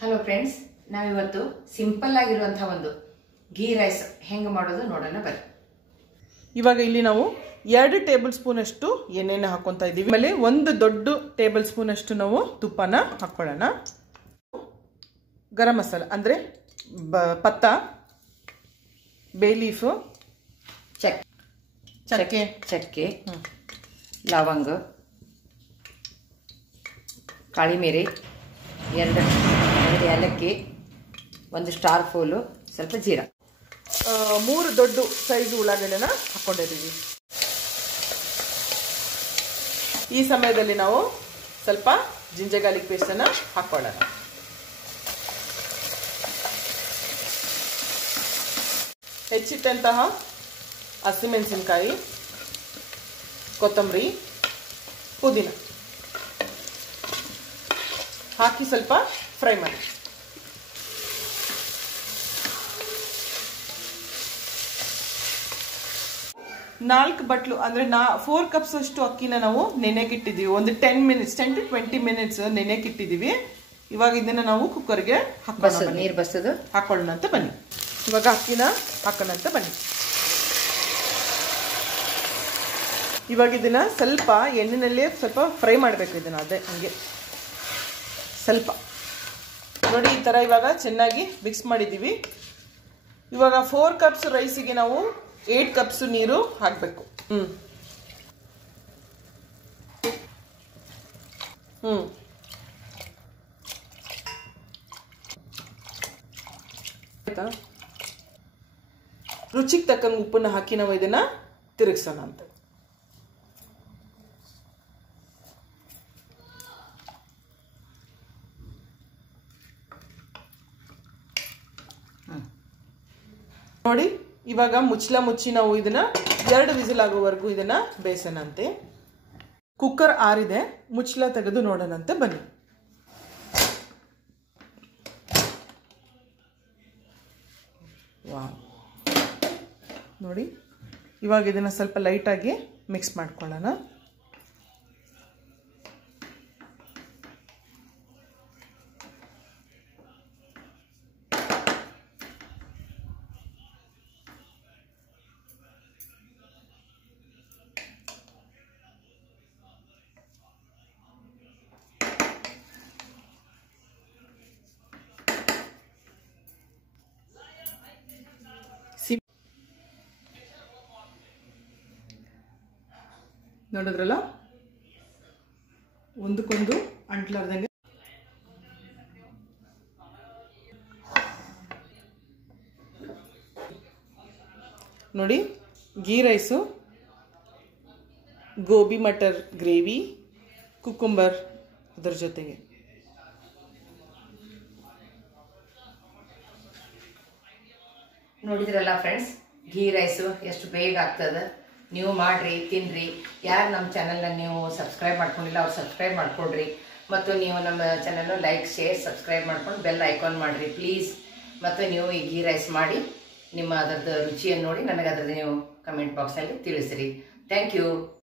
Hello friends, ನಾವಿವತ್ತು simple ಆಗಿರುವಂತಹ ಒಂದು ಘೀ ರೈಸ್ ಹೆಂಗೆ ಮಾಡೋದು ನೋಡೋಣ ಬರ್ರಿ. ಇವಾಗ ಇಲ್ಲಿ ನಾವು 2 ಟೇಬಲ್ ಸ್ಪೂನ್ ಅಷ್ಟು ಎಣ್ಣೆನ ಹಾಕೊಂತಾ ಇದ್ದೀವಿ. ಆಮೇಲೆ 1 ದೊಡ್ಡ ಟೇಬಲ್ ಸ್ಪೂನ್ ಅಷ್ಟು ನಾವು ತುಪ್ಪನ ಹಾಕೊಳ್ಳೋಣ. ಗರಂ ಮಸಾಲ ಅಂದ್ರೆ ಪತ್ತ, ಬೇ ಲೀಫ್, ಚಕ್ಕೆ, ಲವಂಗ, ಕಾಳಿ ಮಿರಿ, 2 ಏಲಕ್ಕಿ, 1 ಸ್ಟಾರ್ ಫೂಲು, ಸ್ವಲ್ಪ ಜೀರಾ, 3 ದೊಡ್ಡ ಸೈಜ್ ಉಳ್ಳಾಗಡ್ಡೆನ ಹಾಕೊಂಡಿದ್ದೀವಿ. ಈ ಸಮಯದಲ್ಲಿ ನಾವು ಸ್ವಲ್ಪ ಜಿಂಜರ್ ಗಾರ್ಲಿಕ್ ಪೇಸ್ಟ್ ಅನ್ನ ಹಾಕೊಳ್ಳೋಣ. ಹೆಚ್ಚಿಟ್ಟಂತಹ ಹಸಿಮೆಣಸಿನಕಾಯಿ, ಕೊತ್ತಂಬರಿ, ಪುದೀನ ಹಾಕಿ ಸ್ವಲ್ಪ ಫ್ರೈ ಮಾಡಿ. ನಾಲ್ಕು ಬಟ್ಲು ಅಂದ್ರೆ 4 ಕಪ್ಸ್ ಅಷ್ಟು ಅಕ್ಕಿನ ನಾವು ನೆನೆಗಿಟ್ಟಿದ್ದೀವಿ. ಒಂದು 10 to 20 ಮಿನಿಟ್ಸ್ ನೆನೆಗಿಟ್ಟಿದ್ದೀವಿ. ಇವಾಗ ಇದನ್ನ ನಾವು ಕುಕ್ಕರ್ಗೆ ನೀರು ಬಸದು ಹಾಕೊಳ್ಳೋಣ ಅಂತ ಬನ್ನಿ. ಇವಾಗ ಅಕ್ಕಿನ ಹಾಕೋಣ ಅಂತ ಬನ್ನಿ. ಇವಾಗ ಇದನ್ನ ಸ್ವಲ್ಪ ಎಣ್ಣೆನಲ್ಲಿ ಸ್ವಲ್ಪ ಫ್ರೈ ಮಾಡಬೇಕು. ಇದನ್ನ ಅದೇ ಹಂಗೆ ಸ್ವಲ್ಪ ನೋಡಿ, ಈ ತರ ಇವಾಗ ಚೆನ್ನಾಗಿ ಮಿಕ್ಸ್ ಮಾಡಿದ್ದೀವಿ. ಇವಾಗ 4 ಕಪ್ಸ್ ರೈಸಿಗೆ ನಾವು 8 ಕಪ್ಸ್ ನೀರು ಹಾಕಬೇಕು. ರುಚಿಗೆ ತಕ್ಕಂಗೆ ಉಪ್ಪನ್ನ ಹಾಕಿ ನಾವು ಇದನ್ನ ತಿರುಗಿಸೋಣ ಅಂತ. ನೋಡಿ, ಇವಾಗ ಮುಚ್ಚಿ ನಾವು ಇದನ್ನ 2 ವಿಸಿಲ್ ಆಗೋವರೆಗೂ ಇದನ್ನ ಬೇಯಿಸೋಣ ಅಂತೆ. ಕುಕ್ಕರ್ ಆರಿದೆ, ಮುಚ್ಚಳ ತೆಗೆದು ನೋಡೋಣಂತೆ ಬನ್ನಿ. ವಾವ್, ನೋಡಿ ಇವಾಗ ಇದನ್ನ ಸ್ವಲ್ಪ ಲೈಟ್ ಆಗಿ ಮಿಕ್ಸ್ ಮಾಡ್ಕೊಳ್ಳೋಣ. ನೋಡಿದ್ರಲ್ಲ, ಒಂದಕ್ಕೊಂದು ಅಂಟ್ಲಾರ್ದಂಗೆ. ನೋಡಿ, ghee rice, gobi matar gravy, cucumber ಅದರ ಜೊತೆಗೆ. ನೋಡಿದ್ರಲ್ಲ ಫ್ರೆಂಡ್ಸ್, ಘೀ ರೈಸು ಎಷ್ಟು ಬೇಗ ಆಗ್ತದೆ. ನೀವು ಮಾಡ್ರಿ, ತಿನ್ರಿ. ಯಾರು ನಮ್ಮ ಚಾನಲ್ನ ನೀವು ಸಬ್ಸ್ಕ್ರೈಬ್ ಮಾಡ್ಕೊಂಡಿಲ್ಲ ಅವ್ರು ಸಬ್ಸ್ಕ್ರೈಬ್ ಮಾಡ್ಕೊಡ್ರಿ. ಮತ್ತು ನೀವು ನಮ್ಮ ಚಾನಲ್ ಲೈಕ್, ಶೇರ್, ಸಬ್ಸ್ಕ್ರೈಬ್ ಮಾಡ್ಕೊಂಡು ಬೆಲ್ ಐಕಾನ್ ಮಾಡಿರಿ ಪ್ಲೀಸ್. ಮತ್ತು ನೀವು ಈ ಘೀ ರೈಸ್ ಮಾಡಿ ನಿಮ್ಮ ಅದರದ್ದು ರುಚಿಯನ್ನು ನೋಡಿ ನನಗೆ ಅದರದ್ದು ನೀವು ಕಮೆಂಟ್ ಬಾಕ್ಸ್ನಲ್ಲಿ ತಿಳಿಸಿರಿ. Thank you.